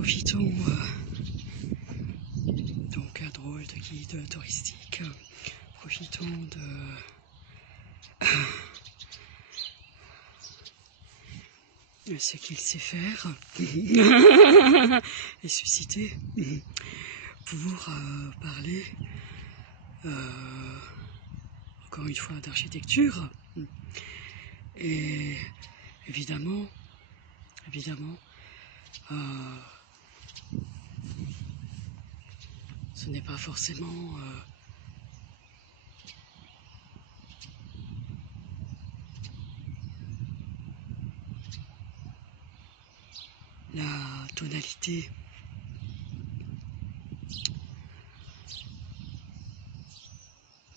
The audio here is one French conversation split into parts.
profitons donc un drôle de guide touristique. Profitons de ce qu'il sait faire et susciter pour parler encore une fois d'architecture et évidemment ce n'est pas forcément la tonalité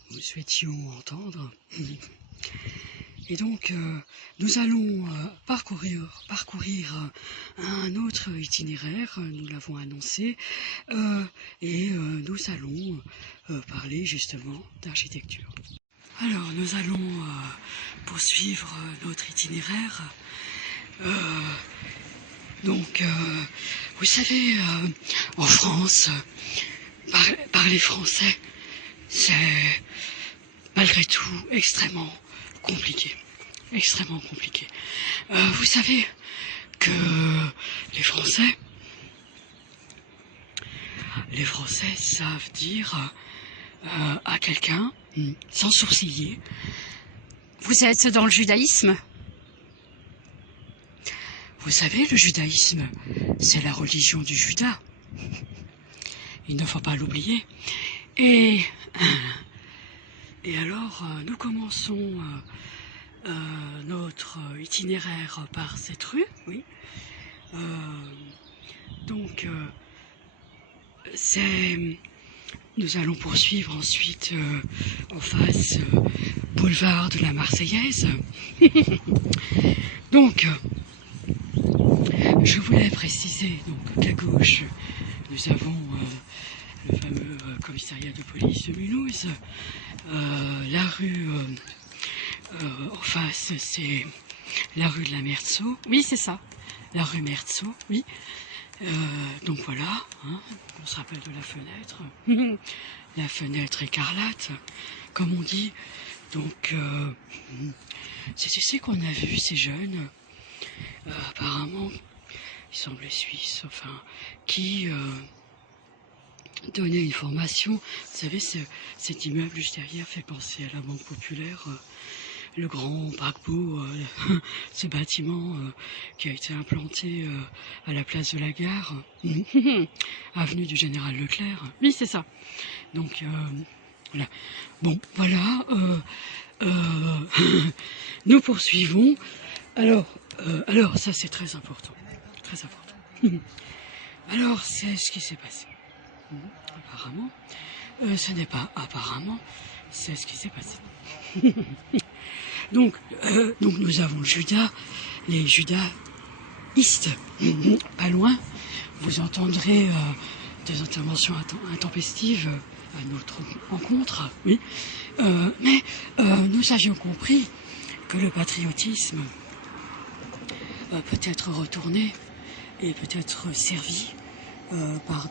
que nous souhaitions entendre. Et donc nous allons parcourir un autre itinéraire, nous l'avons annoncé, et nous allons parler justement d'architecture. Alors nous allons poursuivre notre itinéraire. Donc vous savez, en France, parler français, c'est malgré tout extrêmement compliqué. Vous savez que les Français savent dire à quelqu'un, sans sourciller, vous êtes dans le judaïsme? Vous savez, le judaïsme, c'est la religion du Judas. Il ne faut pas l'oublier. Et alors, nous commençons notre itinéraire par cette rue, oui. Donc, nous allons poursuivre ensuite en face boulevard de la Marseillaise. Donc, je voulais préciser donc qu'à gauche, nous avons le fameux commissariat de police de Mulhouse. La rue en face, c'est la rue de la Meursault. Oui, c'est ça, la rue Meursault, oui. Donc voilà, hein, on se rappelle de la fenêtre. La fenêtre écarlate, comme on dit. Donc, c'est ici qu'on a vu ces jeunes, apparemment, ils semblaient suisses, enfin, qui donnaient une formation. Vous savez, cet immeuble juste derrière fait penser à la Banque Populaire, le grand paquebot, ce bâtiment qui a été implanté à la place de la gare, avenue du Général Leclerc. Oui, c'est ça. Donc, voilà. Bon, voilà. Nous poursuivons. Alors, ça c'est très important. Très important. Alors, c'est ce qui s'est passé. Apparemment, ce n'est pas apparemment, c'est ce qui s'est passé. Donc nous avons le Judas, les judaïstes, pas loin. Vous entendrez des interventions intempestives à notre rencontre, oui. Mais nous avions compris que le patriotisme peut être retourné et peut être servi par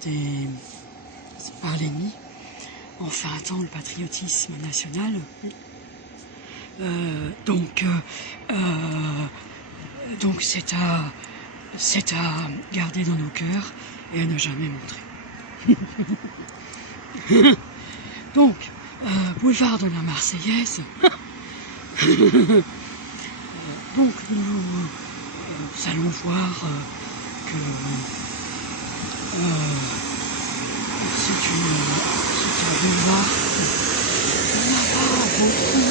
l'ennemi. Enfin, attends, le patriotisme national. Donc c'est à garder dans nos cœurs et à ne jamais montrer. Donc, boulevard de la Marseillaise. Donc nous allons voir que c'est un boulevard. On n'a pas beaucoup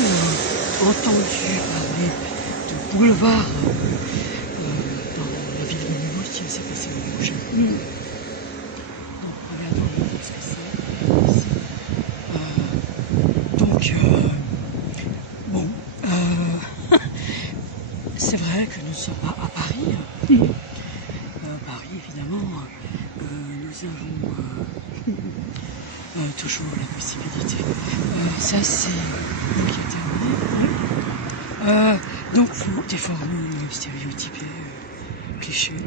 entendu parler de boulevard dans la ville de Mulhouse. Tiens, c'est passé le prochain. Donc regardons ce que c'est ici. Bon, c'est vrai que nous ne sommes pas à Paris. Paris, évidemment, nous avons toujours la possibilité. Ça, c'est qui est terminé. Donc, des formules stéréotypées, clichés.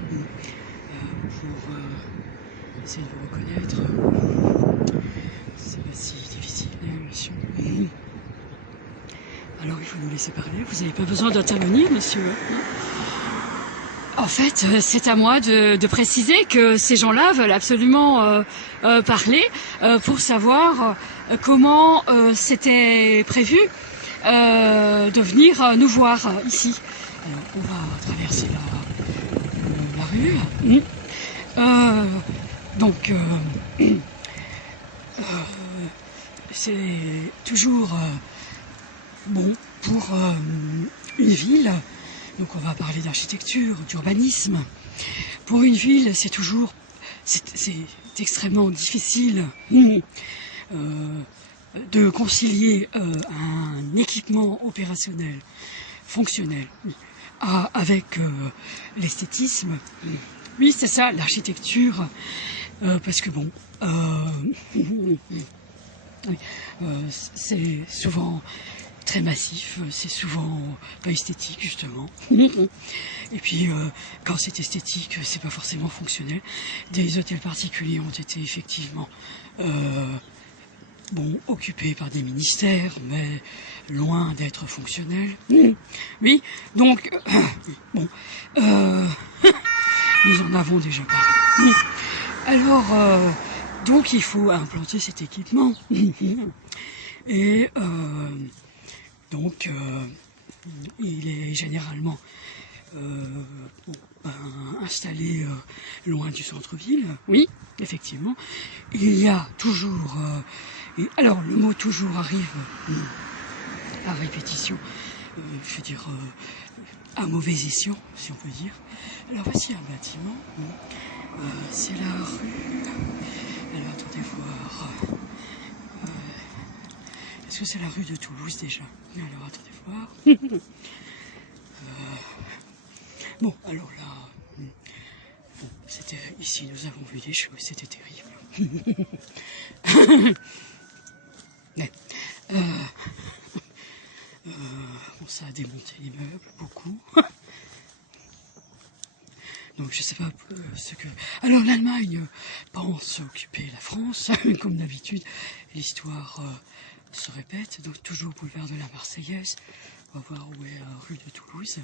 Vous pour essayer de vous reconnaître. C'est pas si difficile, monsieur. Alors il faut nous laisser parler, vous n'avez pas besoin d'intervenir, monsieur. En fait, c'est à moi de préciser que ces gens-là veulent absolument parler pour savoir comment c'était prévu de venir nous voir ici. Alors, on va traverser la rue. Donc, c'est toujours bon pour une ville. Donc on va parler d'architecture, d'urbanisme. Pour une ville, c'est extrêmement difficile de concilier un équipement opérationnel, fonctionnel, avec l'esthétisme. Oui, c'est ça, l'architecture, parce que bon, c'est souvent très massif, c'est souvent pas esthétique justement. Et puis quand c'est esthétique, c'est pas forcément fonctionnel. Des hôtels particuliers ont été effectivement occupés par des ministères, mais loin d'être fonctionnels. Oui, donc nous en avons déjà parlé. Alors donc il faut implanter cet équipement. Et donc, il est généralement installé loin du centre-ville. Oui, effectivement. Il y a toujours... alors, le mot « toujours » arrive à répétition. Je veux dire, à mauvais escient, si on peut dire. Alors, voici un bâtiment. C'est la rue... Alors, attendez voir... Est-ce que c'est la rue de Toulouse déjà? Alors attendez voir. Bon, alors là, c'était ici, nous avons vu des choses, c'était terrible. Mais, ça a démonté l'immeuble, beaucoup. Donc je sais pas ce que... Alors l'Allemagne pense occuper la France, comme d'habitude, l'histoire... se répète, donc toujours au boulevard de la Marseillaise. On va voir où est la rue de Toulouse.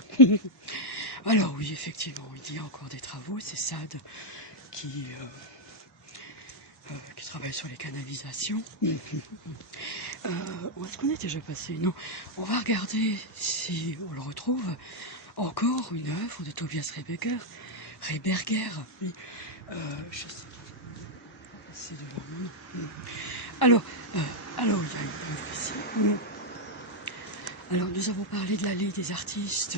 Alors oui, effectivement, il y a encore des travaux. C'est SAD qui travaille sur les canalisations. Où est-ce qu'on est déjà passé? Non, on va regarder si on le retrouve. Encore une œuvre de Tobias Reberger. Oui. Je sais pas. C'est devant moi. Alors, il y a une œuvre ici. Alors, nous avons parlé de l'allée des artistes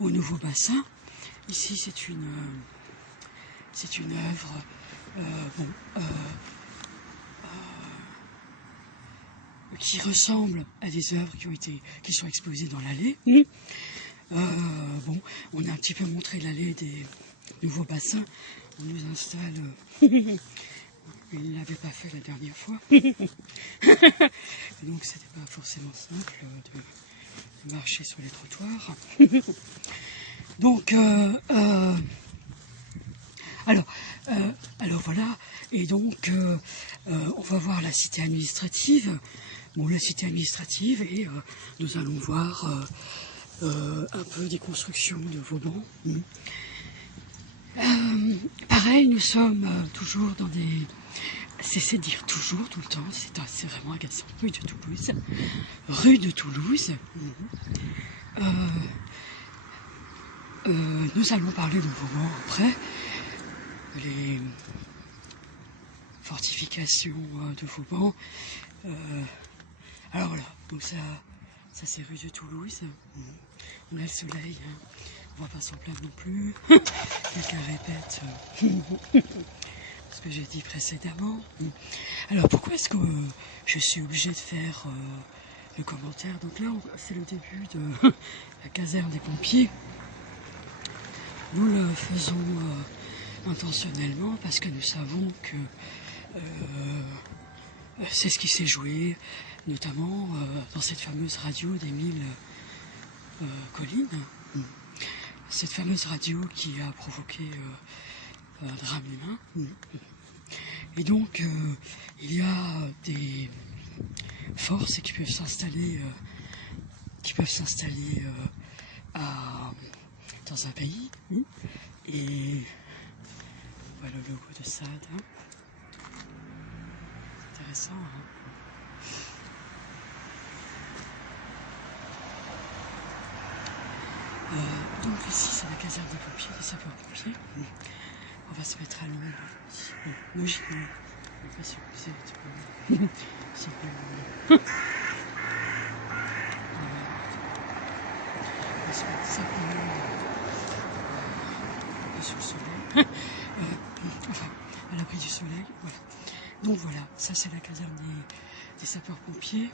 au Nouveau Bassin. Ici, c'est une œuvre, qui ressemble à des œuvres qui sont exposées dans l'allée. On a un petit peu montré l'allée des Nouveaux Bassins. On nous installe... Il ne l'avait pas fait la dernière fois. Donc c'était pas forcément simple de marcher sur les trottoirs. Donc alors voilà. Et donc on va voir la cité administrative. Bon, la cité administrative, et nous allons voir un peu des constructions de Vauban. Pareil, nous sommes toujours dans des... Cessez de dire toujours, tout le temps, c'est vraiment agaçant. Rue de Toulouse. Rue de Toulouse. Nous allons parler de Vauban après. Les fortifications de Vauban. Alors là, donc ça c'est rue de Toulouse. On a le soleil, hein. On va pas s'en plaindre non plus. Quelqu'un répète ce que j'ai dit précédemment. Alors pourquoi est-ce que je suis obligée de faire le commentaire? Donc là, c'est le début de la caserne des pompiers. Nous le faisons intentionnellement parce que nous savons que c'est ce qui s'est joué, notamment dans cette fameuse radio des 1000 collines. Cette fameuse radio qui a provoqué un drame humain. Et donc, il y a des forces qui peuvent s'installer dans un pays. Et voilà le logo de SAD. Intéressant. Donc ici, c'est la caserne des pompiers, des sapeurs-pompiers. On va se mettre à l'ombre. Logiquement. On va s'occuper un petit peu. On va se mettre simplement sous le soleil. Enfin, à l'abri du soleil. Voilà. Donc voilà, ça c'est la caserne des sapeurs-pompiers.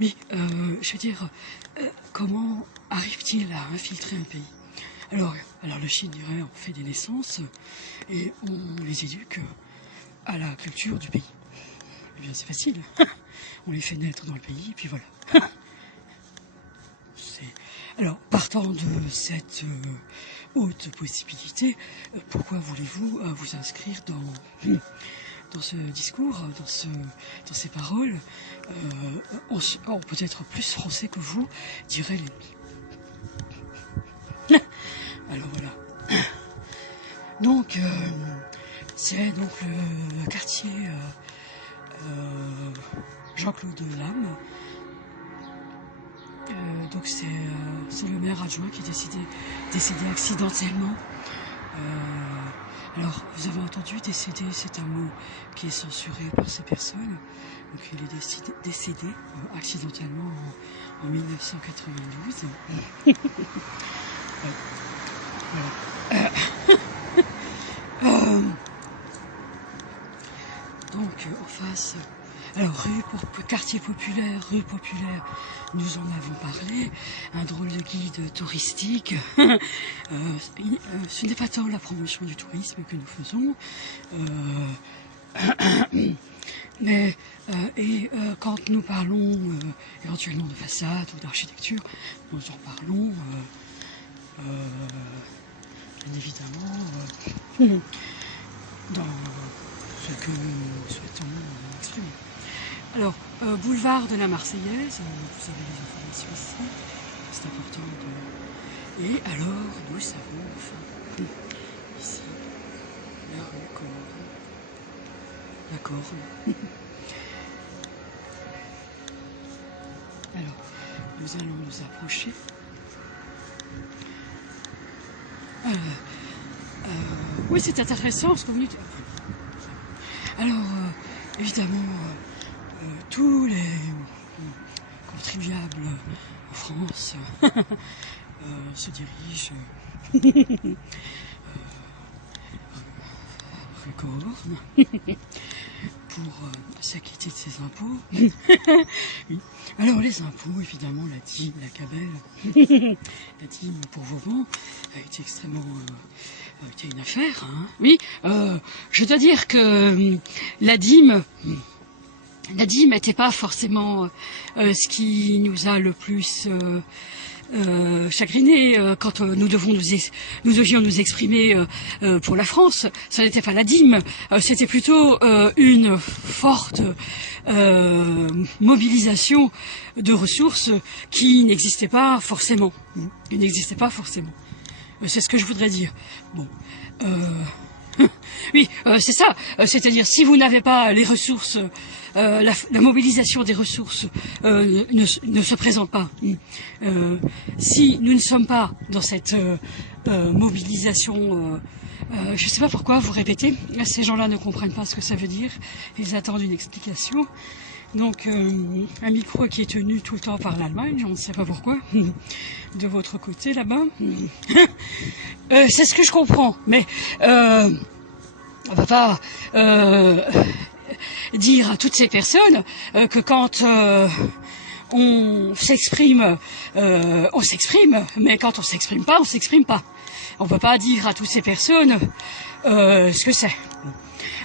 Mais je veux dire, comment arrive-t-il à infiltrer un pays? Alors le Chine dirait, on fait des naissances et on les éduque à la culture du pays. Eh bien c'est facile, on les fait naître dans le pays et puis voilà. Alors partant de cette haute possibilité, pourquoi voulez-vous vous inscrire dans ce discours, dans ces paroles? On peut être plus français que vous, dirait l'ennemi. Alors voilà. Donc, c'est donc le quartier Jean-Claude Lame. Donc c'est le maire adjoint qui est décédé accidentellement. Alors, vous avez entendu, décédé, c'est un mot qui est censuré par ces personnes. Donc, il est décédé accidentellement en 1992. Donc, en face, alors quartier populaire, rue populaire, nous en avons parlé, un drôle de guide touristique. Ce n'est pas tant la promotion du tourisme que nous faisons, mais quand nous parlons éventuellement de façade ou d'architecture, nous en parlons bien évidemment dans ce que nous souhaitons exprimer. Alors, boulevard de la Marseillaise, vous avez les informations ici, c'est important de... Et alors, nous savons, enfin, ici, la rue Commandant, la Corne. Alors, nous allons nous approcher. Oui, c'est intéressant ce que vous venez de... Alors, évidemment, tous les contribuables en France se dirigent rue Coorne pour s'acquitter de ses impôts. Oui. Alors les impôts, évidemment, la dîme, la cabelle, la dîme pour Vauban a été extrêmement... a été une affaire. Hein. Oui, je dois dire que la dîme n'était pas forcément ce qui nous a le plus chagriné quand nous devions nous exprimer pour la France. Ça n'était pas la dîme, c'était plutôt une forte mobilisation de ressources qui n'existait pas forcément. C'est ce que je voudrais dire. Bon. Oui, c'est ça. C'est-à-dire, si vous n'avez pas les ressources, la mobilisation des ressources ne se présente pas. Si nous ne sommes pas dans cette mobilisation, je ne sais pas pourquoi vous répétez. Ces gens-là ne comprennent pas ce que ça veut dire. Ils attendent une explication. Donc, un micro qui est tenu tout le temps par l'Allemagne, on ne sait pas pourquoi, de votre côté là-bas. C'est ce que je comprends, mais on ne peut pas dire à toutes ces personnes que quand on s'exprime, mais quand on s'exprime pas, on s'exprime pas. On ne peut pas dire à toutes ces personnes ce que c'est.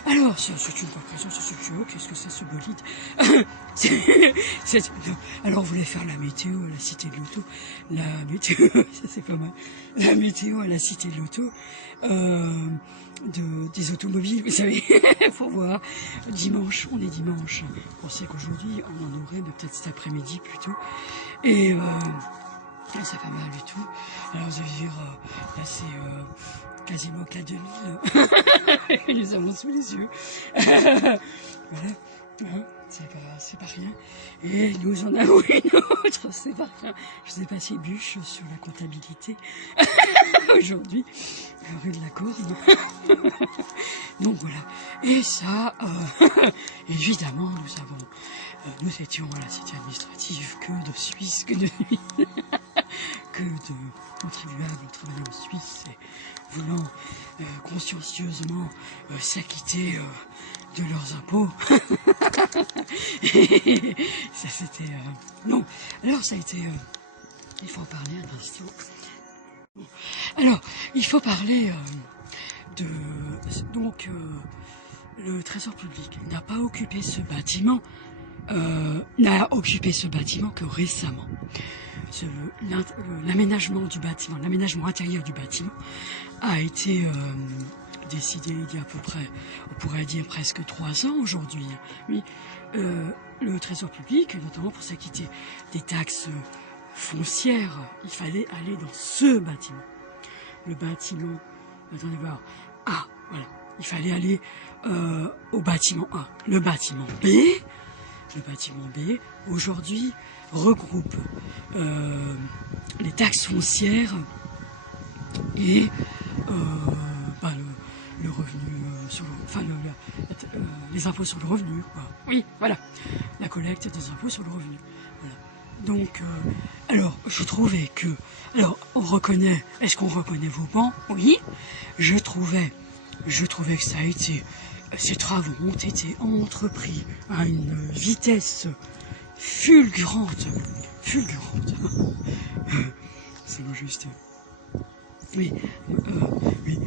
Alors, c'est une conclusion, c'est ce jeu. Qu'est-ce que c'est ce bolide? Alors, on voulait faire la météo à la Cité de l'Auto. La météo, ça c'est pas mal. La météo à la Cité de l'Auto. Des automobiles, vous savez, pour voir. Dimanche, on est dimanche. On sait qu'aujourd'hui, on en aurait, mais peut-être cet après-midi plutôt. Et c'est pas mal du tout. Alors, vous allez dire, là c'est quasiment 4 2000. Les avons sous les yeux. Voilà. Hein, c'est pas rien. Et nous en avons une autre, c'est pas rien. Je sais pas si bûche sur la comptabilité aujourd'hui, rue de la Corne. Donc voilà. Et ça, évidemment, nous étions à la cité administrative que de Suisse, que de que de contribuables travaillant en Suisse et voulant consciencieusement s'acquitter de leurs impôts. Ça c'était... non, alors ça a été... il faut en parler un instant. Alors, il faut parler de... Donc, le Trésor public n'a pas occupé ce bâtiment, n'a occupé ce bâtiment que récemment. L'aménagement du bâtiment, l'aménagement intérieur du bâtiment a été décidé il y a à peu près, on pourrait dire presque 3 ans aujourd'hui. Oui, le Trésor public, notamment pour s'acquitter des taxes foncières, il fallait aller dans ce bâtiment. Le bâtiment, attendez voir, A, voilà, il fallait aller au bâtiment A. Le bâtiment B, aujourd'hui, regroupe les taxes foncières et le revenu sur le, enfin les impôts sur le revenu, quoi. Oui, voilà, la collecte des impôts sur le revenu. Voilà. Donc, alors, je trouvais que, alors, on reconnaît, est-ce qu'on reconnaît Vauban? Oui, je trouvais que ça a été, ces travaux ont été entrepris à une vitesse fulgurante. C'est juste. Oui, oui.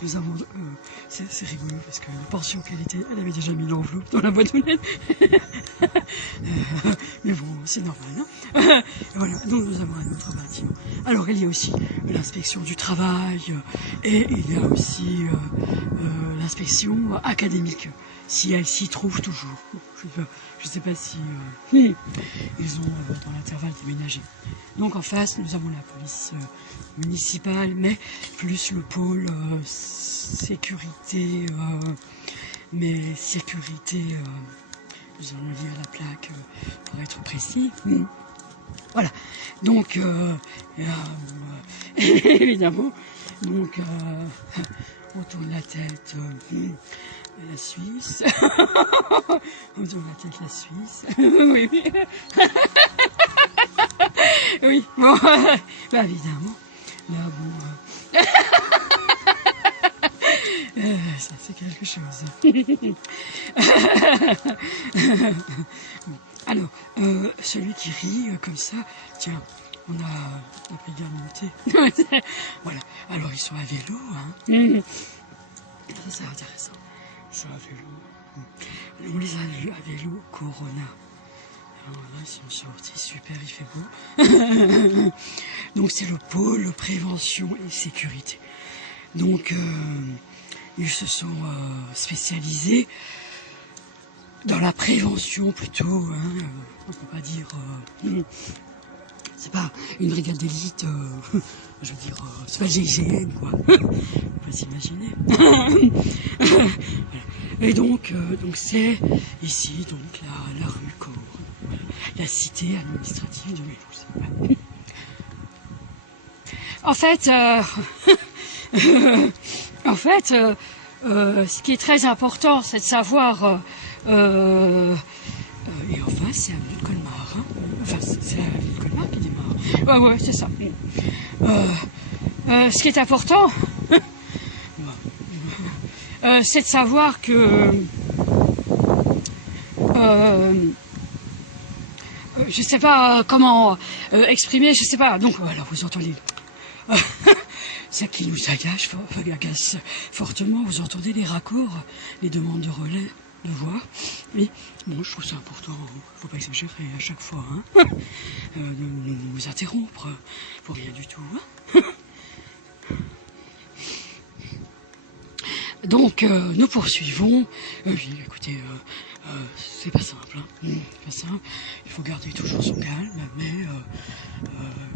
Nous avons, c'est rigolo parce que la pension elle avait déjà mis l'enveloppe dans la boîte aux lettres. Mais bon, c'est normal, hein. Voilà, donc nous avons un autre bâtiment. Alors il y a aussi l'inspection du travail et il y a aussi l'inspection académique, si elle s'y trouve toujours. Bon, je ne sais pas si ils ont dans l'intervalle déménagé. Donc en face, nous avons la police municipale, mais plus le pôle sécurité, mais sécurité, nous allons lire la plaque pour être précis. Voilà, donc évidemment, donc on tourne la tête la Suisse, on tourne la tête la Suisse, oui, oui. Oui, bon, bah évidemment, là bon, ça c'est quelque chose. Alors, celui qui rit comme ça, tiens, on a pris bien monté. Voilà, alors ils sont à vélo, hein. Ça c'est intéressant, ils sont à vélo. On les a vus à vélo Corona. Alors là, ils sont sortis, super, il fait beau. Donc c'est le pôle prévention et sécurité. Donc ils se sont spécialisés dans la prévention plutôt, hein, on peut pas dire, c'est pas une brigade d'élite, je veux dire, c'est pas le GIGN, quoi, on peut s'imaginer. Voilà. Et donc c'est ici, donc la rue Corne, voilà, la cité administrative de Mulhouse. En fait, ce qui est très important, c'est de savoir. Et enfin, c'est avenue de Colmar. Hein. Enfin, c'est avenue de Colmar qui démarre. Ouais, c'est ça. Ce qui est important, c'est de savoir que je sais pas comment exprimer, je sais pas. Donc voilà, vous entendez. ça qui nous agace fortement. Vous entendez les raccords, les demandes de relais de voix. Mais bon, je trouve ça important, faut pas exagérer à chaque fois, hein. Nous interrompre pour rien du tout, hein. Donc, nous poursuivons. Oui, écoutez, c'est pas simple, hein. Pas simple. Il faut garder toujours son calme, mais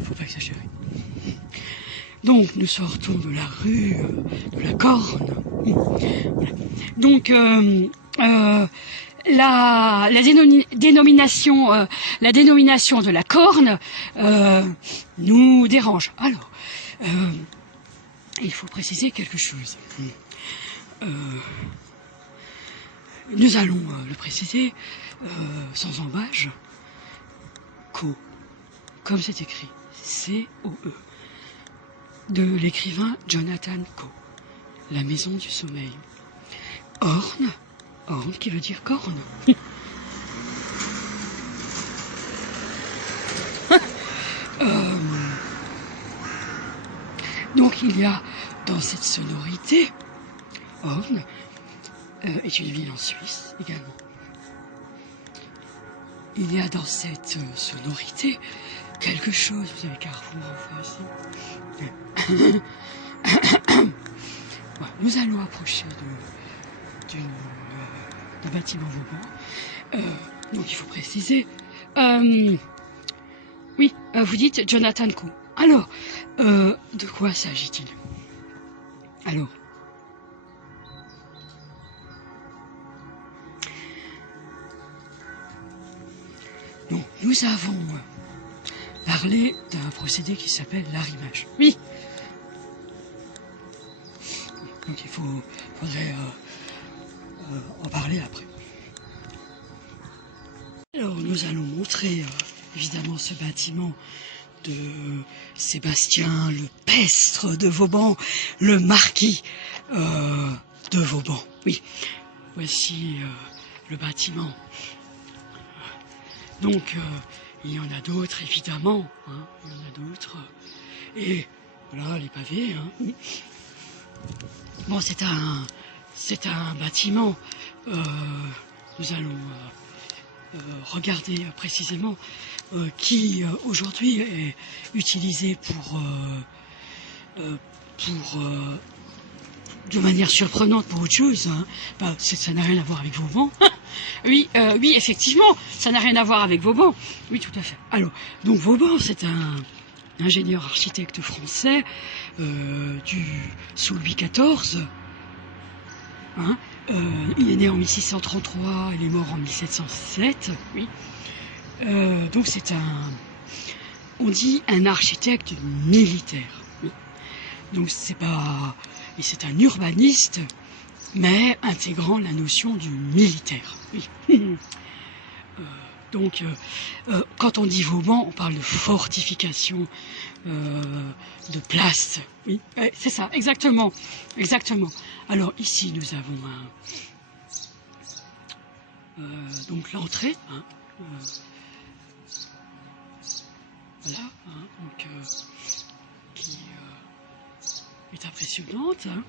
il faut pas exagérer. Donc, nous sortons de la rue de la Corne. Voilà. Donc, la dénomination de la Corne nous dérange. Alors, il faut préciser quelque chose. Nous allons le préciser sans embâche. Co, comme c'est écrit, C-O-E, de l'écrivain Jonathan Coe, La Maison du Sommeil. Orne, orne qui veut dire corne. Donc il y a dans cette sonorité, Orne est une ville en Suisse également. Il y a dans cette sonorité quelque chose, vous avez Carrefour en face. Voilà, nous allons approcher d'un bâtiment Vauban. Donc il faut préciser. Oui, vous dites Jonathan Coe. Alors, de quoi s'agit-il? Alors, donc, nous avons parlé d'un procédé qui s'appelle l'arrimage. Oui. Donc il faudrait en parler après. Alors nous allons montrer évidemment ce bâtiment de Sébastien le Pestre de Vauban, le marquis de Vauban. Oui, voici le bâtiment. Donc il y en a d'autres évidemment, hein, il y en a d'autres. Et voilà les pavés. Hein. Bon, c'est un bâtiment. Nous allons regarder précisément qui aujourd'hui est utilisé de manière surprenante pour autre chose. Hein. Bah, ça n'a rien à voir avec Vauban. Oui, oui, effectivement, ça n'a rien à voir avec Vauban. Oui, tout à fait. Alors, donc Vauban, c'est un ingénieur architecte français sous Louis XIV. Hein, il est né en 1633, il est mort en 1707. Oui. Donc c'est on dit un architecte militaire. Oui. Donc c'est un urbaniste, mais intégrant la notion du militaire. Oui. Donc, quand on dit Vauban, on parle de fortification, de place. Oui, c'est ça, exactement, exactement. Alors ici, nous avons donc l'entrée. Hein, voilà, hein, donc, qui est impressionnante. Hein.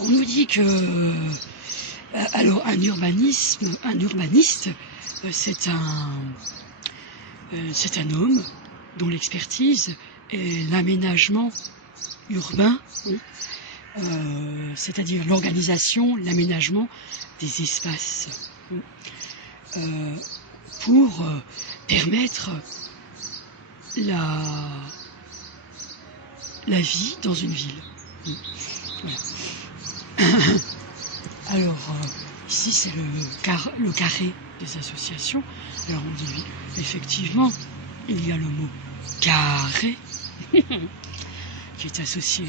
On nous dit que alors un urbaniste, c'est un homme dont l'expertise est l'aménagement urbain, c'est-à-dire l'organisation, l'aménagement des espaces pour permettre la vie dans une ville. Voilà. Alors, ici, c'est le carré des associations. Alors, on dit oui, effectivement, il y a le mot carré, qui est associé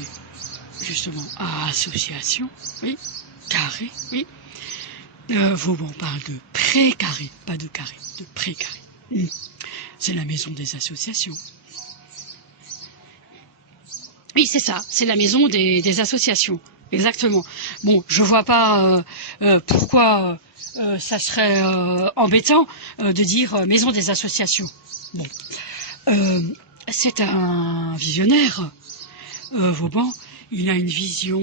justement à association. Oui, carré, oui. Vauban parle de pré-carré, pas de carré, de pré-carré. C'est la maison des associations. Oui, c'est ça, c'est la maison des associations. Exactement. Bon, je vois pas pourquoi ça serait embêtant de dire maison des associations. Bon, c'est un visionnaire. Vauban, il a une vision...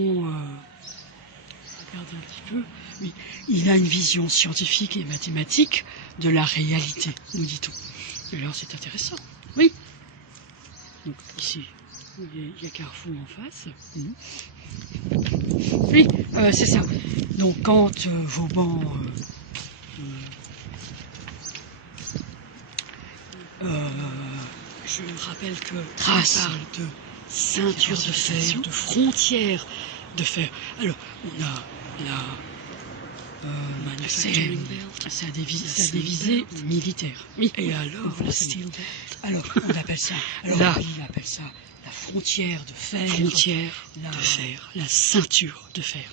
regardez un petit peu. Oui, il a une vision scientifique et mathématique de la réalité, nous dit-on. Alors c'est intéressant. Oui. Donc ici, il y a Carrefour en face. Oui, c'est ça. Donc quand Vauban je rappelle que Trace parle de ceinture de fer, de frontières de fer. Alors, on a la c'est à des visées militaires. Oui. Et alors, on appelle ça. Alors, là, on appelle ça la frontière de fer. Frontière de fer. La ceinture de fer.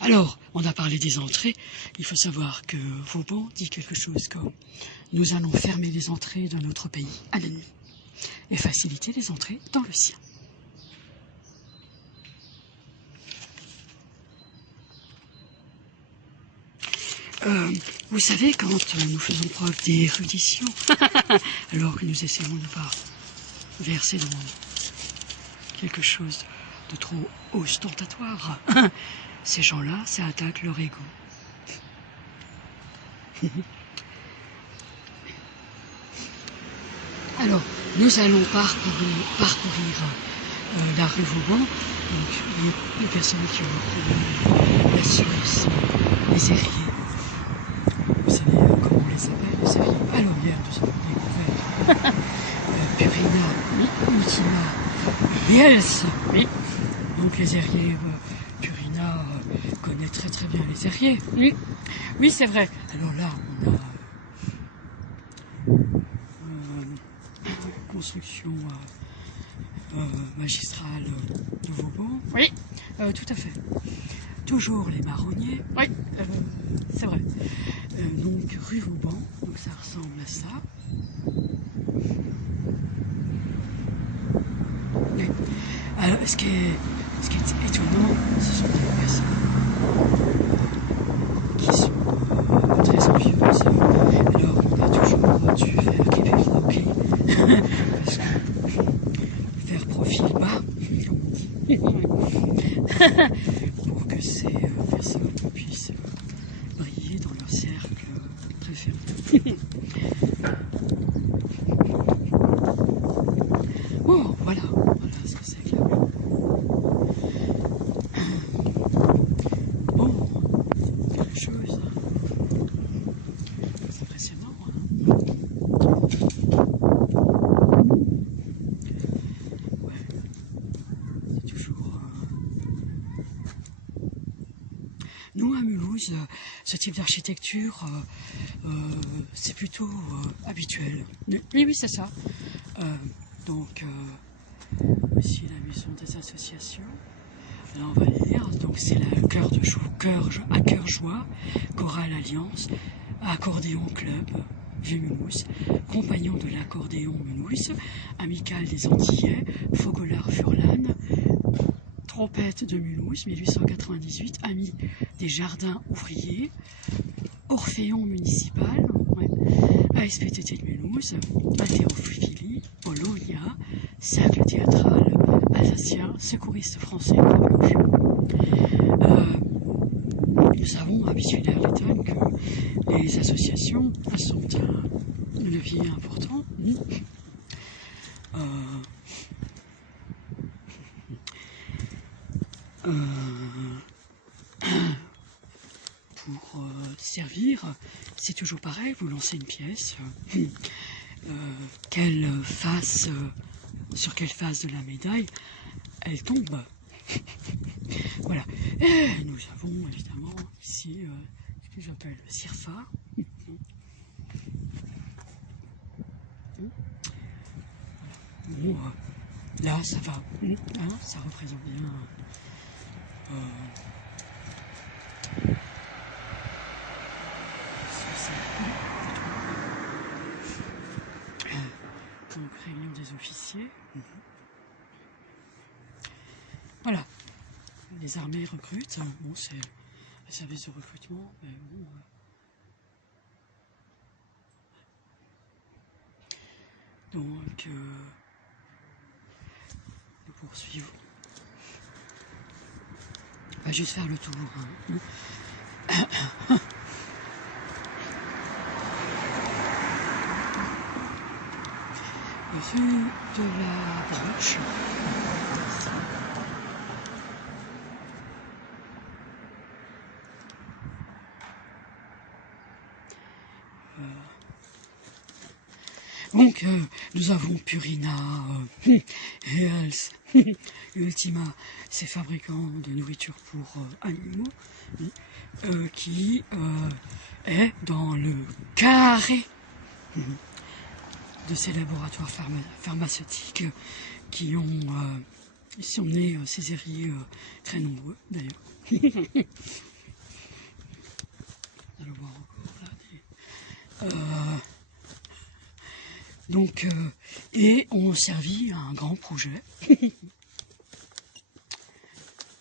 Alors, on a parlé des entrées. Il faut savoir que Vauban dit quelque chose comme « Nous allons fermer les entrées de notre pays à la nuit et faciliter les entrées dans le sien ». Vous savez, quand nous faisons preuve d'érudition, alors que nous essayons de ne pas verser dans quelque chose de trop ostentatoire, ces gens-là, ça attaque leur ego. Alors, nous allons parcourir la rue Vauban. Donc, les personnes qui ont la Suisse, les Herriers. Vous savez comment on les appelle, les Herriers? Alors, hier, nous avons découvert Purina, Ultima, Biels. Oui. Donc, les Herriers, Purina connaît très très bien les Herriers. Oui, oui c'est vrai. Alors là, on a construction magistrale de Vauban. Oui, tout à fait. Toujours les marronniers. Oui, c'est vrai. Donc rue Vauban, donc ça ressemble à ça. Oui. Alors, ce qui est étonnant, ce sont des personnes qui sont très envieuses. Alors on a toujours du verre qui est bloqué. Parce que faire profil bas, pour que ces personnes puissent briller dans leur cercle préféré. Oh, voilà ce que c'est que la Bon, quelque chose. C'est impressionnant. C'est toujours... Nous, à Mulhouse, ce type d'architecture, c'est plutôt habituel. Oui, c'est ça. Donc, ici, la maison des associations. Là, on va lire. Donc, c'est la cœur joie, Chorale Alliance, Accordéon Club, Vieux-Mulhouse, Compagnon de l'accordéon Mulhouse, Amicale des Antillais, Focolare Furlan, Trompette de Mulhouse, 1898, Amis des Jardins Ouvriers, Orphéon Municipal, ASPTT de Mulhouse, Haltérophilie, Polonia, Cercle Théâtral Alsacien, Secouriste Français, Croix-Rouge. Nous savons, à Bissuil-Erleton, que les associations sont un levier important. Pour servir, c'est toujours pareil, vous lancez une pièce, sur quelle face de la médaille elle tombe. Voilà. Et nous avons évidemment ici ce que j'appelle le CIRFA. Bon, là ça va, ça représente bien donc réunion des officiers. Voilà, les armées recrutent. Bon, c'est le service de recrutement, mais bon. Donc, nous poursuivons. On va juste faire le tour. Hein. Vue de la branche. Donc, nous avons Purina, Health, Ultima, ces fabricants de nourriture pour animaux, qui est dans le carré de ces laboratoires pharmaceutiques qui ont sont nés ces héritiers très nombreux d'ailleurs. Allons voir encore là. Donc, et ont servi à un grand projet.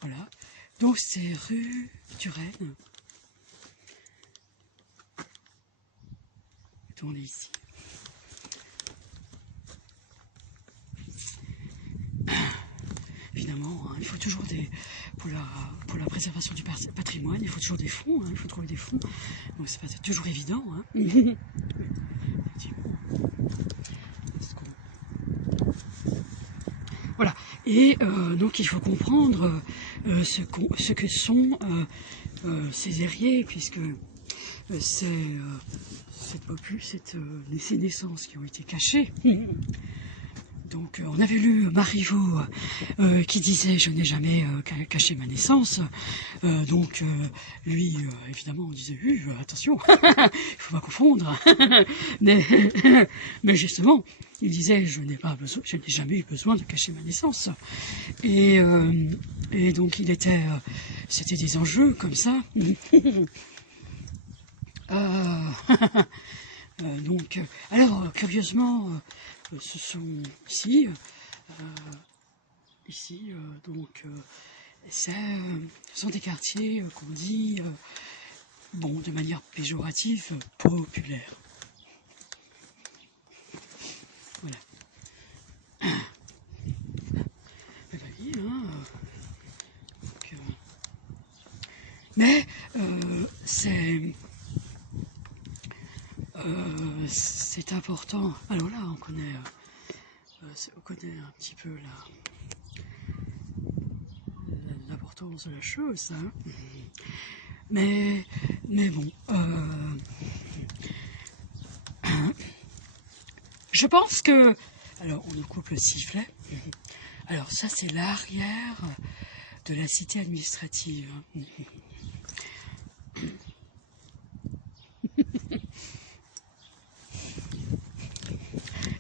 Voilà. Donc c'est rue Turenne. On est ici. Évidemment, hein, il faut toujours pour la préservation du patrimoine, il faut toujours des fonds, hein, il faut trouver des fonds. Donc c'est pas toujours évident. Hein. Voilà. Et donc il faut comprendre ce que sont ces héritiers, puisque c'est ces naissances qui ont été cachées. Donc on avait lu Marivaux qui disait « je n'ai jamais caché ma naissance ». Donc lui, évidemment, on disait « attention, il ne faut pas confondre ». mais justement, il disait « je n'ai jamais eu besoin de cacher ma naissance ». Et donc c'était des enjeux comme ça. Donc, alors, curieusement, ce sont ici, donc, ce sont des quartiers qu'on dit, bon, de manière péjorative, populaires. Voilà. Donc, mais c'est important. Alors là, on connaît un petit peu l'importance de la chose. Hein. Mais bon, je pense que... Alors, on nous coupe le sifflet. Alors ça, c'est l'arrière de la cité administrative.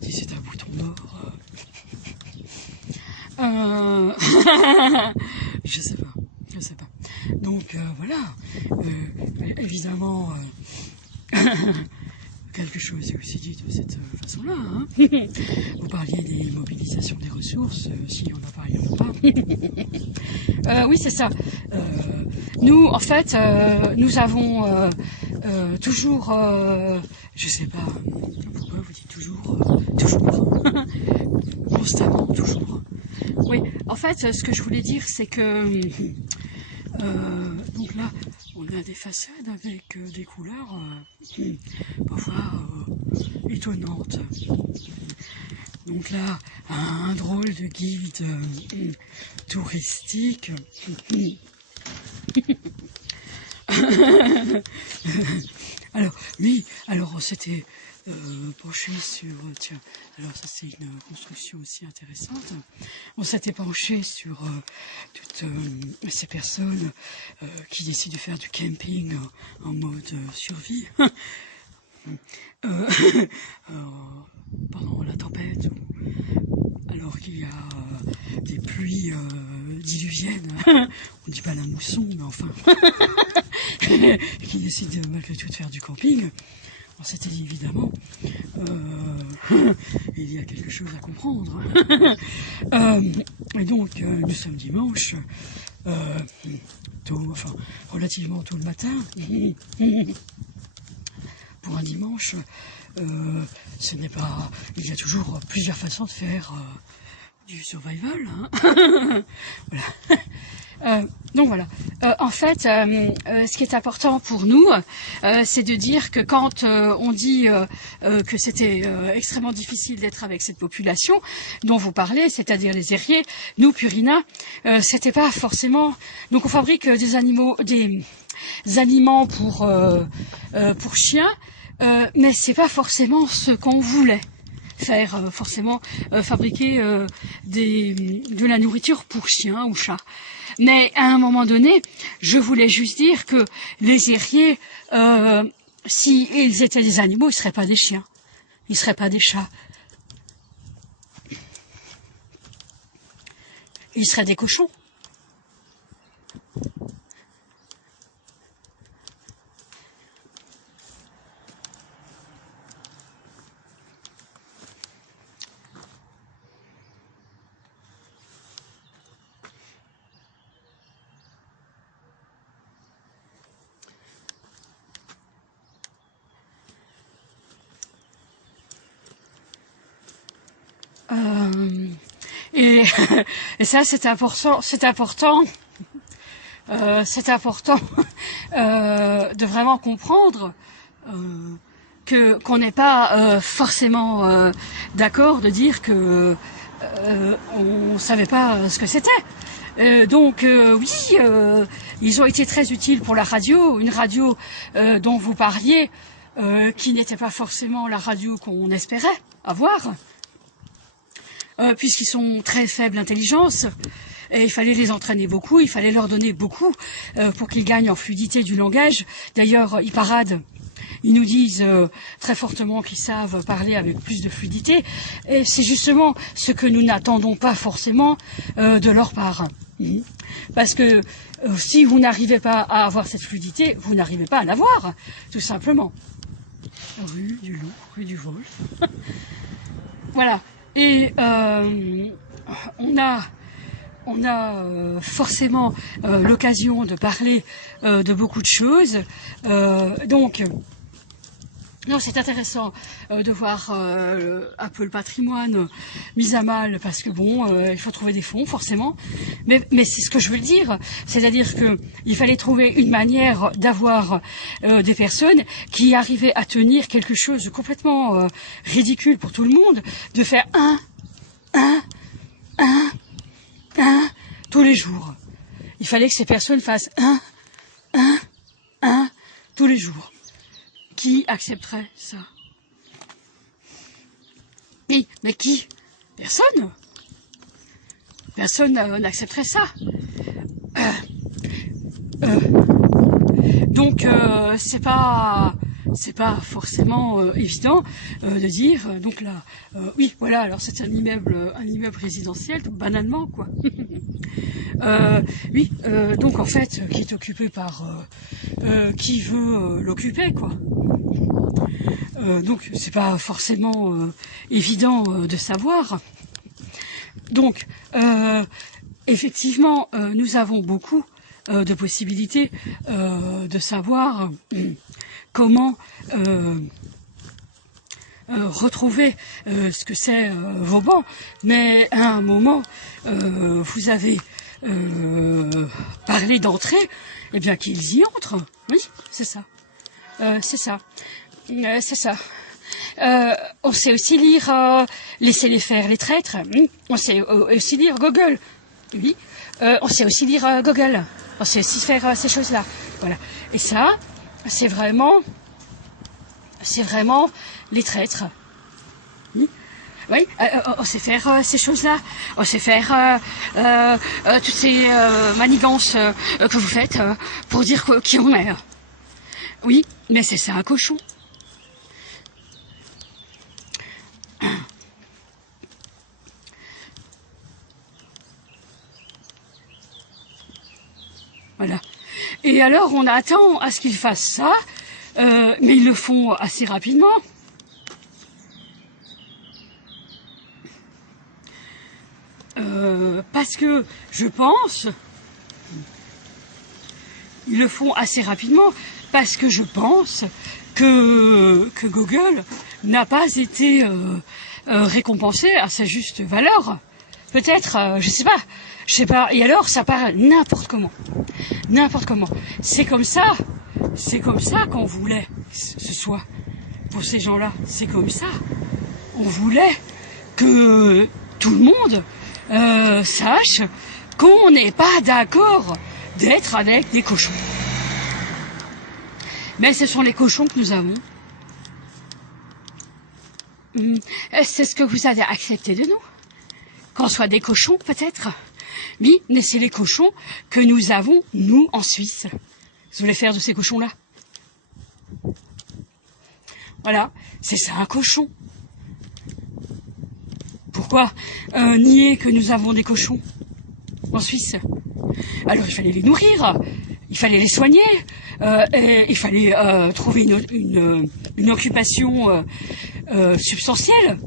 Si c'est un bouton d'or... je sais pas. Donc voilà, évidemment, quelque chose est aussi dit de cette façon-là. Hein. Vous parliez des mobilisations des ressources, si on en parle, il n'y en a pas. Oui, c'est ça. Nous, en fait, nous avons toujours, je sais pas pourquoi vous dites toujours, constamment, toujours. Oui, en fait, ce que je voulais dire, c'est que donc là, on a des façades avec des couleurs parfois étonnantes. Donc là, un drôle de guide touristique. Alors, lui, on s'était penché sur... Tiens, alors ça c'est une construction aussi intéressante. On s'était penché sur toutes ces personnes qui décident de faire du camping en mode survie. Pendant la tempête, alors qu'il y a des pluies diluviennes, on dit pas la mousson, mais enfin, qui décident malgré tout de faire du camping. On s'était dit évidemment, il y a quelque chose à comprendre. Et donc, nous sommes dimanche, relativement tôt le matin. Pour un dimanche, ce n'est pas... Il y a toujours plusieurs façons de faire du survival, hein. Voilà. Donc voilà. En fait, ce qui est important pour nous, c'est de dire que quand on dit que c'était extrêmement difficile d'être avec cette population dont vous parlez, c'est-à-dire les Ériers, nous Purina, c'était pas forcément. Donc on fabrique des aliments pour chiens, mais c'est pas forcément ce qu'on voulait faire, forcément fabriquer de la nourriture pour chiens ou chats. Mais à un moment donné, je voulais juste dire que les Ériers, s'ils étaient des animaux, ils ne seraient pas des chiens, ils ne seraient pas des chats, ils seraient des cochons. Et, et ça c'est important, de vraiment comprendre qu'on n'est pas forcément d'accord de dire que on savait pas ce que c'était. Donc oui, ils ont été très utiles pour la radio, une radio dont vous parliez, qui n'était pas forcément la radio qu'on espérait avoir. Puisqu'ils sont très faibles d'intelligence, et il fallait les entraîner beaucoup, il fallait leur donner beaucoup pour qu'ils gagnent en fluidité du langage. D'ailleurs, ils paradent, ils nous disent très fortement qu'ils savent parler avec plus de fluidité, et c'est justement ce que nous n'attendons pas forcément de leur part. Parce que si vous n'arrivez pas à avoir cette fluidité, vous n'arrivez pas à l'avoir, tout simplement. Rue du Loup, rue du Wolf. Voilà. Et on a forcément l'occasion de parler de beaucoup de choses. Donc, non, c'est intéressant de voir un peu le patrimoine mis à mal, parce que bon, il faut trouver des fonds forcément. Mais c'est ce que je veux dire, c'est-à-dire que il fallait trouver une manière d'avoir des personnes qui arrivaient à tenir quelque chose de complètement ridicule pour tout le monde, de faire un tous les jours. Il fallait que ces personnes fassent un tous les jours. Qui accepterait ça? Oui, mais qui? Personne. Personne n'accepterait ça. Donc c'est pas forcément évident de dire donc là oui voilà, alors c'est un immeuble résidentiel tout banalement quoi. Oui, donc en fait qui est occupé par qui veut l'occuper quoi. Donc c'est pas forcément évident de savoir. Donc effectivement nous avons beaucoup de possibilités de savoir comment retrouver ce que c'est Vauban, mais à un moment vous avez parlé d'entrer, et bien qu'ils y entrent. Oui, c'est ça. C'est ça. C'est ça. On sait aussi lire Laissez-les faire les traîtres. On sait aussi lire Google. Oui. On sait aussi lire Google. On sait aussi faire ces choses-là. Voilà. Et ça, c'est vraiment les traîtres. Oui. Oui, on sait faire ces choses-là. On sait faire toutes ces manigances que vous faites pour dire qui on est. Oui, mais c'est ça un cochon. Voilà. Et alors on attend à ce qu'ils fassent ça, mais ils le font assez rapidement. Parce que je pense, ils le font assez rapidement, parce que je pense que Google n'a pas été récompensé à sa juste valeur. Peut-être, je sais pas. Et alors, ça part n'importe comment. N'importe comment. C'est comme ça qu'on voulait que ce soit pour ces gens-là. C'est comme ça. On voulait que tout le monde sache qu'on n'est pas d'accord d'être avec des cochons. Mais ce sont les cochons que nous avons. C'est ce que vous avez accepté de nous? Qu'on soit des cochons, peut-être? Oui, mais c'est les cochons que nous avons, nous, en Suisse. Vous voulez faire de ces cochons-là? Voilà, c'est ça un cochon. Pourquoi nier que nous avons des cochons en Suisse? Alors il fallait les nourrir, il fallait les soigner, et il fallait trouver une occupation substantielle.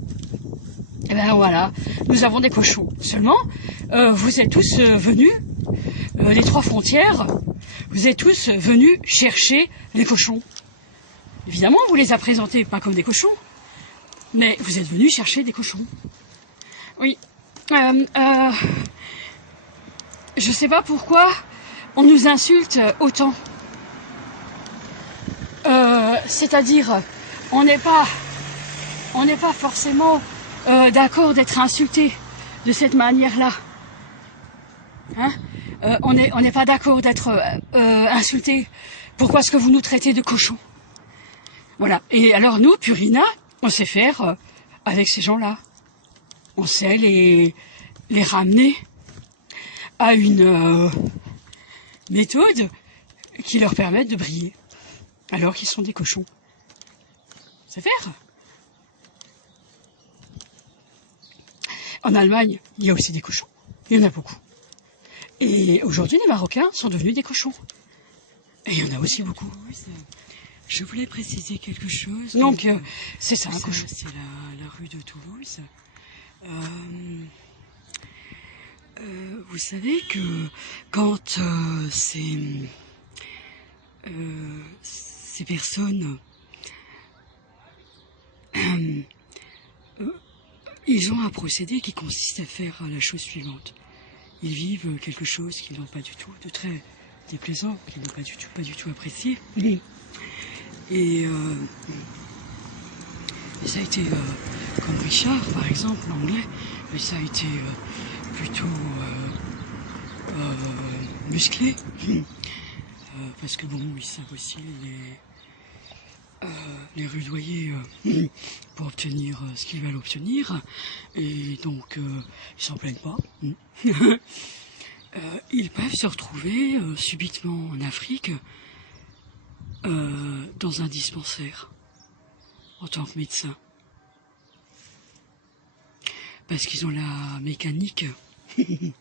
Et ben voilà, nous avons des cochons. Seulement, vous êtes tous venus, les trois frontières, vous êtes tous venus chercher les cochons. Évidemment, on vous les a présentés pas comme des cochons, mais vous êtes venus chercher des cochons. Oui. Je sais pas pourquoi on nous insulte autant. C'est-à-dire, on n'est pas forcément d'accord d'être insulté de cette manière-là. Hein? On n'est pas d'accord d'être insulté. Pourquoi est-ce que vous nous traitez de cochons? Voilà. Et alors nous, Purina, on sait faire avec ces gens-là. On sait les ramener à une méthode qui leur permette de briller, alors qu'ils sont des cochons. C'est faire. En Allemagne, il y a aussi des cochons. Il y en a beaucoup. Et aujourd'hui, les Marocains sont devenus des cochons. Et il y en a aussi beaucoup. Je voulais préciser quelque chose. Donc, c'est ça, un cochon. C'est la rue de Toulouse. Vous savez que quand ces personnes ils ont un procédé qui consiste à faire la chose suivante. Ils vivent quelque chose qu'ils n'ont pas du tout, de très déplaisant, qu'ils n'ont pas du tout apprécié. Oui. Et ça a été, comme Richard par exemple, l'anglais, mais ça a été plutôt musclé. Parce que bon, ils savent aussi les rudoyer pour obtenir ce qu'ils veulent obtenir. Et donc, ils s'en plaignent pas. Ils peuvent se retrouver subitement en Afrique dans un dispensaire en tant que médecin. Parce qu'ils ont la mécanique de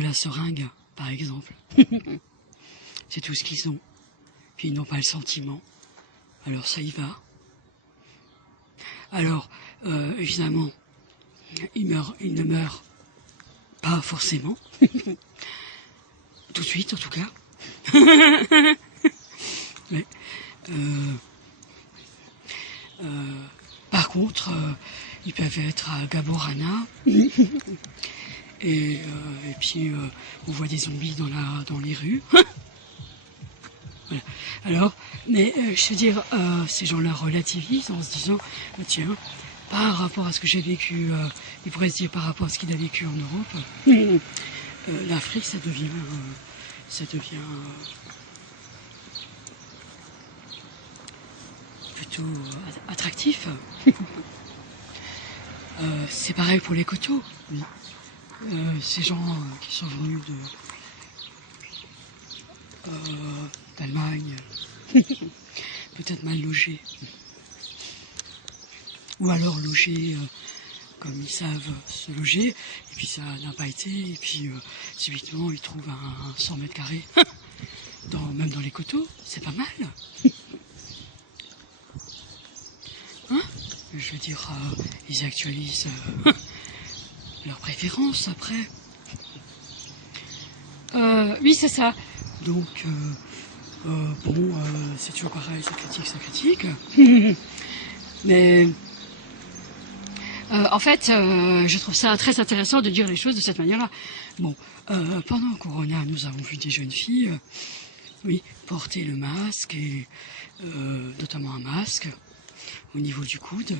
la seringue, par exemple. C'est tout ce qu'ils ont. Puis ils n'ont pas le sentiment. Alors ça y va. Alors, évidemment, ils ne meurent pas forcément. Tout de suite, en tout cas. Mais, par contre, ils peuvent être à Gaborana. Et puis, on voit des zombies dans les rues. Voilà. Alors, mais je veux dire, ces gens-là relativisent en se disant, tiens, par rapport à ce que j'ai vécu, il pourrait se dire par rapport à ce qu'il a vécu en Europe, l'Afrique, ça devient plutôt attractif. C'est pareil pour les coteaux. Ces gens qui sont venus d'Allemagne, peut-être mal logés, ou alors logés comme ils savent se loger, et puis ça n'a pas été, et puis subitement ils trouvent un 100 mètres carrés, même dans les coteaux, c'est pas mal. Hein? Je veux dire, ils actualisent leurs préférences après. Oui, c'est ça. Donc, bon, c'est toujours pareil, ça critique. Mais en fait, je trouve ça très intéressant de dire les choses de cette manière-là. Bon, pendant Corona, nous avons vu des jeunes filles, oui, porter le masque, et notamment un masque au niveau du coude.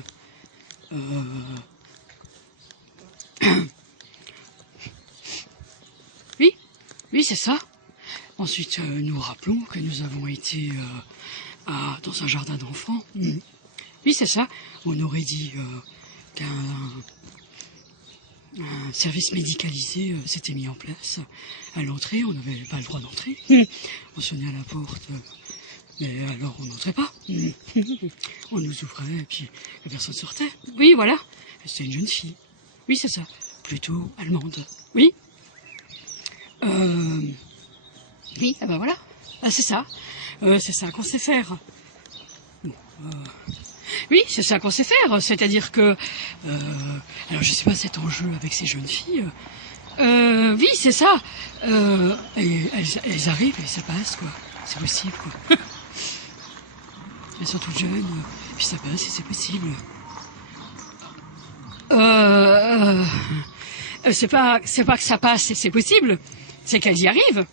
Oui, c'est ça. Ensuite, nous rappelons que nous avons été dans un jardin d'enfants. Oui, c'est ça. On aurait dit qu'un service médicalisé s'était mis en place à l'entrée. On n'avait pas le droit d'entrer. On sonnait à la porte, mais alors on n'entrait pas. On nous ouvrait et puis la personne sortait. Oui, voilà. C'était une jeune fille. Oui, c'est ça. Plutôt allemande. Oui. Oui, ah ben voilà. Ah, c'est ça. C'est ça qu'on sait faire. Bon, oui, c'est ça qu'on sait faire. C'est-à-dire que... alors, je sais pas cet enjeu avec ces jeunes filles. Oui, c'est ça. Et elles arrivent et ça passe, quoi. C'est possible, quoi. Elles sont toutes jeunes, puis ça passe et c'est possible. C'est pas que ça passe et c'est possible, c'est qu'elles y arrivent.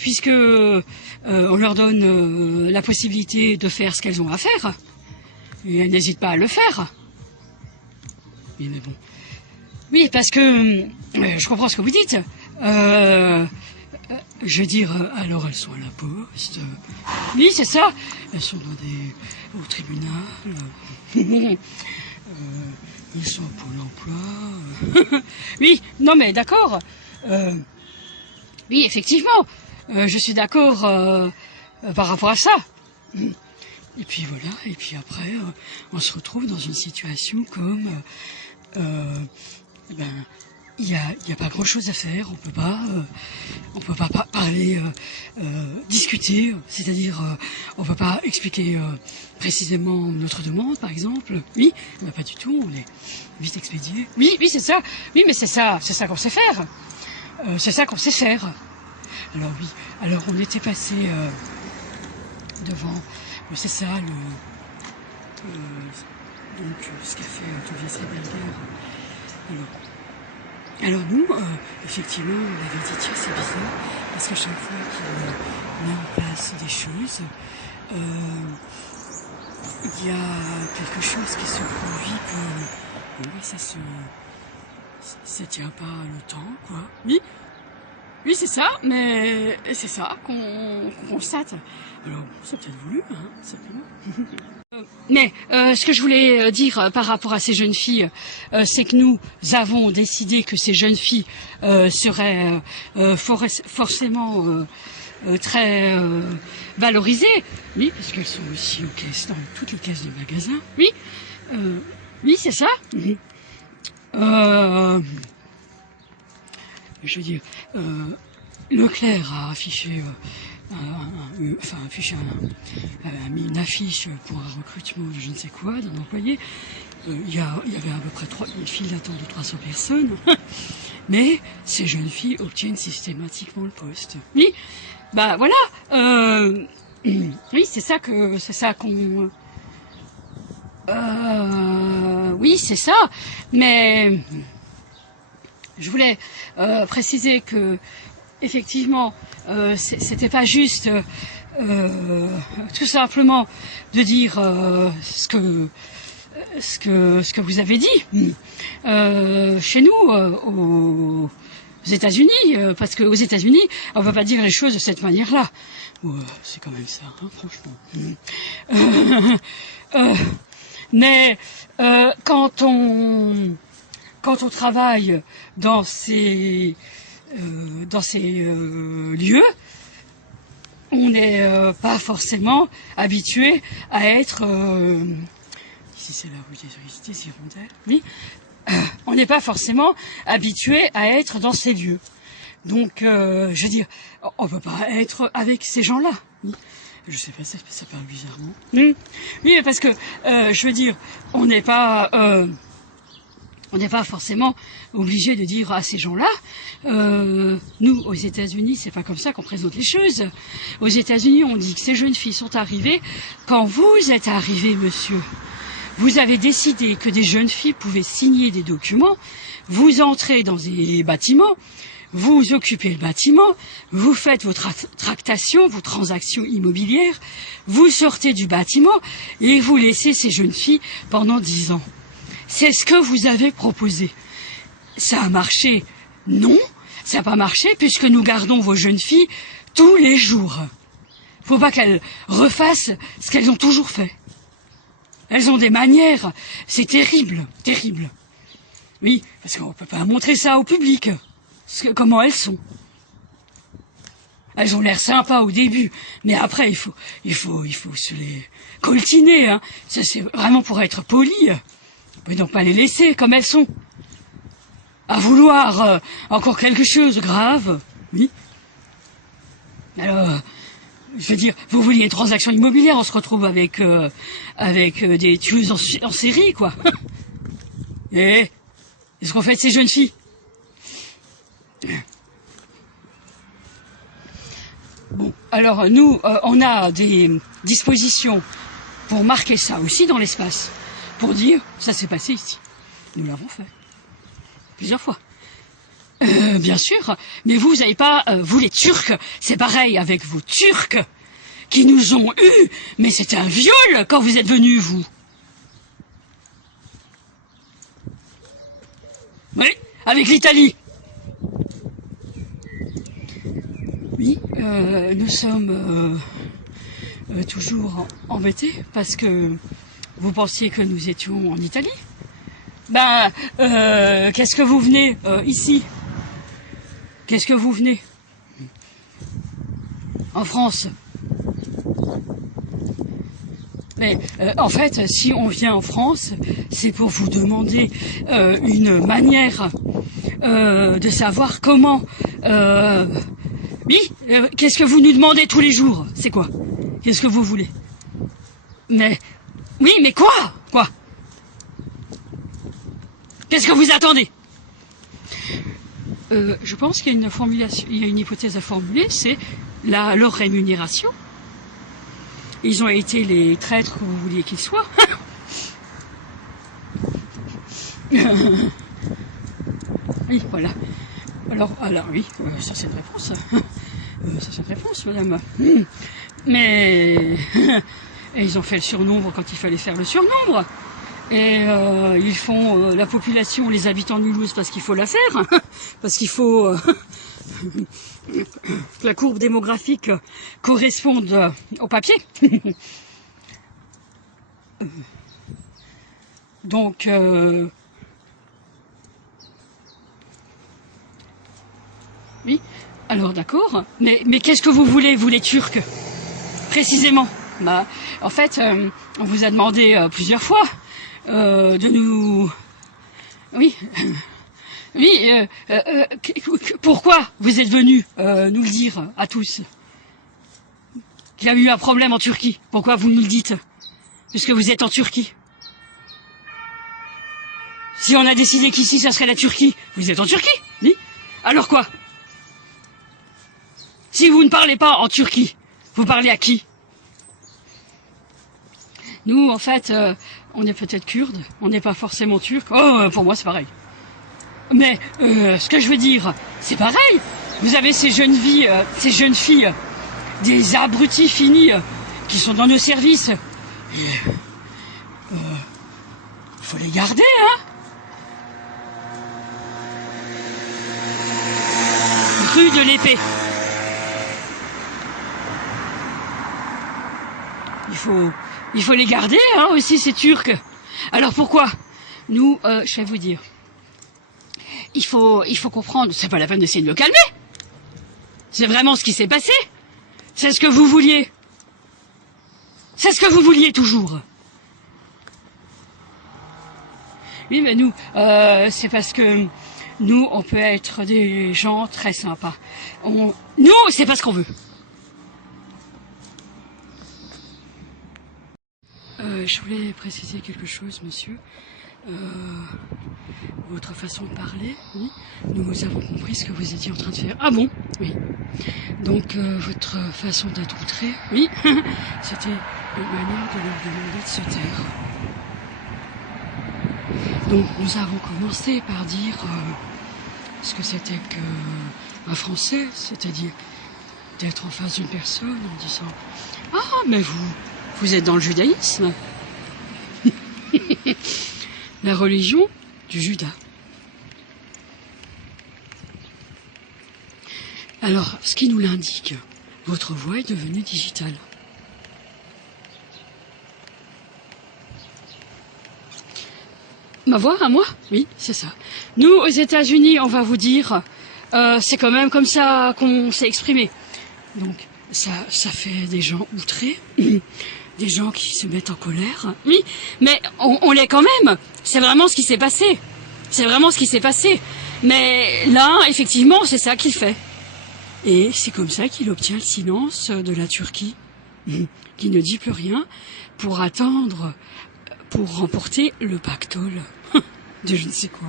Puisque on leur donne la possibilité de faire ce qu'elles ont à faire. Et elles n'hésitent pas à le faire. Oui, mais bon. Oui, parce que je comprends ce que vous dites. Je veux dire, alors elles sont à la poste. Oui, c'est ça. Elles sont au tribunal. Elles sont au Pôle emploi. Oui, non mais d'accord. Oui, effectivement. Je suis d'accord par rapport à ça. Et puis voilà, et puis après, on se retrouve dans une situation comme... il y a pas grand-chose à faire, on peut pas parler, discuter, c'est-à-dire on peut pas expliquer précisément notre demande, par exemple. Oui, pas du tout, on est vite expédié. Oui, c'est ça. Oui, mais c'est ça qu'on sait faire. C'est ça qu'on sait faire. Alors oui, alors on était passé devant, c'est ça, donc ce qu'a fait Tobias Rebelger. Alors nous, effectivement, on avait dit tiens c'est bizarre, parce qu'à chaque fois qu'il met en place des choses, il y a quelque chose qui se produit que oui, ça tient pas le temps, quoi. Oui, c'est ça, mais c'est ça qu'on constate. Alors, c'est peut-être voulu, hein, simplement. Mais ce que je voulais dire par rapport à ces jeunes filles, c'est que nous avons décidé que ces jeunes filles seraient forcément très valorisées. Oui, parce qu'elles sont aussi aux caisses, dans toutes les caisses de magasins. Oui, oui, c'est ça. Je veux dire, Leclerc a affiché, mis une affiche pour un recrutement de je ne sais quoi, d'un employé. Il y avait à peu près une file d'attente de 300 personnes, mais ces jeunes filles obtiennent systématiquement le poste. Oui, bah voilà. Oui, c'est ça qu'on. Oui, c'est ça, mais. Je voulais préciser que effectivement c'était pas juste tout simplement de dire ce que vous avez dit chez nous aux États-Unis, parce qu'aux États-Unis on va pas dire les choses de cette manière-là. C'est quand même ça, hein, franchement. Mais quand on travaille dans ces lieux, on n'est pas forcément habitué à être... ici c'est la rue des Hirondelles, oui. On n'est pas forcément habitué à être dans ces lieux. Donc, je veux dire, on ne peut pas être avec ces gens-là. Oui. Je sais pas, ça parle bizarrement. Oui, parce que, je veux dire, on n'est pas... On n'est pas forcément obligé de dire à ces gens-là, nous, aux États-Unis, c'est pas comme ça qu'on présente les choses. Aux États-Unis, on dit que ces jeunes filles sont arrivées quand vous êtes arrivé, monsieur. Vous avez décidé que des jeunes filles pouvaient signer des documents, vous entrez dans des bâtiments, vous occupez le bâtiment, vous faites vos tractations, vos transactions immobilières, vous sortez du bâtiment et vous laissez ces jeunes filles pendant 10 ans. C'est ce que vous avez proposé. Ça a marché? Non, ça n'a pas marché puisque nous gardons vos jeunes filles tous les jours. Faut pas qu'elles refassent ce qu'elles ont toujours fait. Elles ont des manières, c'est terrible, terrible. Oui, parce qu'on peut pas montrer ça au public, comment elles sont. Elles ont l'air sympas au début, mais après il faut se les coltiner, hein. Ça c'est vraiment pour être poli. On peut donc pas les laisser comme elles sont. À vouloir encore quelque chose de grave, oui. Alors, je veux dire, vous vouliez une transaction immobilière, on se retrouve avec des tueuses en série, quoi. Et qu'est-ce qu'on fait de ces jeunes filles? Bon, alors nous, on a des dispositions pour marquer ça aussi dans l'espace, pour dire, ça s'est passé ici. Nous l'avons fait. Plusieurs fois. Bien sûr, mais vous n'avez pas, vous les Turcs, c'est pareil avec vos Turcs qui nous ont eus, mais c'est un viol quand vous êtes venus, vous. Oui, avec l'Italie. Oui, nous sommes toujours embêtés parce que vous pensiez que nous étions en Italie. Ben, qu'est-ce que vous venez ici? Qu'est-ce que vous venez? En France. Mais en fait, si on vient en France, c'est pour vous demander une manière de savoir comment... Oui, qu'est-ce que vous nous demandez tous les jours? C'est quoi? Qu'est-ce que vous voulez? Mais... Oui, mais quoi? Quoi? Qu'est-ce que vous attendez? Je pense qu'il y a une formulation, il y a une hypothèse à formuler, c'est leur rémunération. Ils ont été les traîtres que vous vouliez qu'ils soient. Oui, voilà. Alors oui, ça c'est une réponse. Ça c'est une réponse, madame. Mais ils ont fait le surnombre quand il fallait faire le surnombre. Et ils font la population, les habitants de Mulhouse, parce qu'il faut la faire, parce qu'il faut que la courbe démographique corresponde au papier. Donc, oui, alors d'accord, mais qu'est-ce que vous voulez, vous les Turcs, précisément? Bah, en fait, on vous a demandé plusieurs fois de nous... Oui, oui, pourquoi vous êtes venus nous le dire à tous? Qu'il y a eu un problème en Turquie. Pourquoi vous nous le dites? Puisque vous êtes en Turquie. Si on a décidé qu'ici, ça serait la Turquie, vous êtes en Turquie, oui? Alors quoi? Si vous ne parlez pas en Turquie, vous parlez à qui? Nous, en fait, on est peut-être kurdes, on n'est pas forcément turcs. Oh, pour moi, c'est pareil. Mais, ce que je veux dire, c'est pareil. Vous avez ces jeunes filles, des abrutis finis, qui sont dans nos services. Il faut les garder, hein. Rue de l'Épée. Il faut les garder, hein, aussi, ces Turcs. Alors pourquoi? Nous, je vais vous dire. Il faut comprendre, c'est pas la peine d'essayer de le calmer. C'est vraiment ce qui s'est passé. C'est ce que vous vouliez. C'est ce que vous vouliez toujours. Oui, mais nous, c'est parce que nous, on peut être des gens très sympas. Nous, c'est pas ce qu'on veut. Je voulais préciser quelque chose, monsieur. votre façon de parler, oui. Nous avons compris ce que vous étiez en train de faire. Ah bon? Oui. Donc, votre façon d'être outré, oui. C'était une manière de leur demander de se taire. Donc, nous avons commencé par dire ce que c'était qu'un Français, c'est-à-dire d'être en face d'une personne en disant « Ah, mais vous êtes dans le judaïsme ?» La religion du Judas. Alors, ce qui nous l'indique, votre voix est devenue digitale. Ma voix à moi? Oui, c'est ça. Nous, aux États-Unis, on va vous dire, c'est quand même comme ça qu'on s'est exprimé. Donc, ça fait des gens outrés, des gens qui se mettent en colère. Oui, mais on l'est quand même. C'est vraiment ce qui s'est passé. C'est vraiment ce qui s'est passé. Mais là, effectivement, c'est ça qu'il fait. Et c'est comme ça qu'il obtient le silence de la Turquie, qui ne dit plus rien, pour attendre, pour remporter le pactole de je ne sais quoi.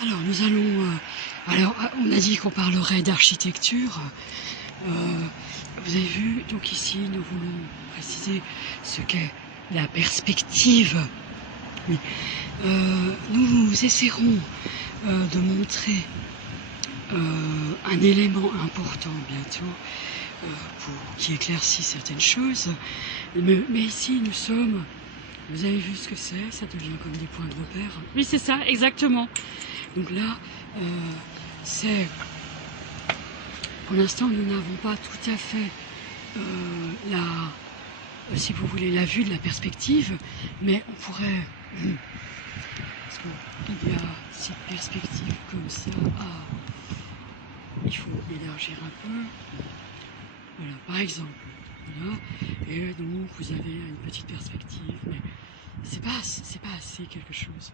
Alors nous allons... alors on a dit qu'on parlerait d'architecture. Vous avez vu, donc ici nous voulons préciser ce qu'est la perspective. Oui. Nous essaierons de montrer un élément important bientôt qui éclaircit certaines choses. Mais ici nous sommes... Vous avez vu ce que c'est? Ça devient comme des points de repère. Oui, c'est ça, exactement. Donc là, c'est... Pour l'instant, nous n'avons pas tout à fait si vous voulez, la vue de la perspective, mais on pourrait... Parce qu'il y a cette perspective comme ça. Ah, il faut élargir un peu. Voilà, par exemple. Voilà. Et donc, vous avez une petite perspective, mais c'est pas assez quelque chose.